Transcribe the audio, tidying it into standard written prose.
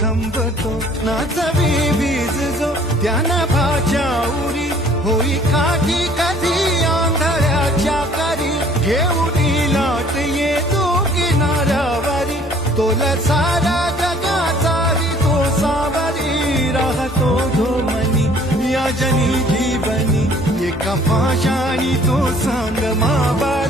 थंबतो नाचवी वीज जो त्याना भाच्या उरी होई काठी कधी आंधळ्याच्या करी घेऊन लाट येतो किनाऱ्यावरी तोला सारा जगाचा तो सावरी राहतो धोमनी या जनी जीवनी एका पाशाणी तो सांग माबार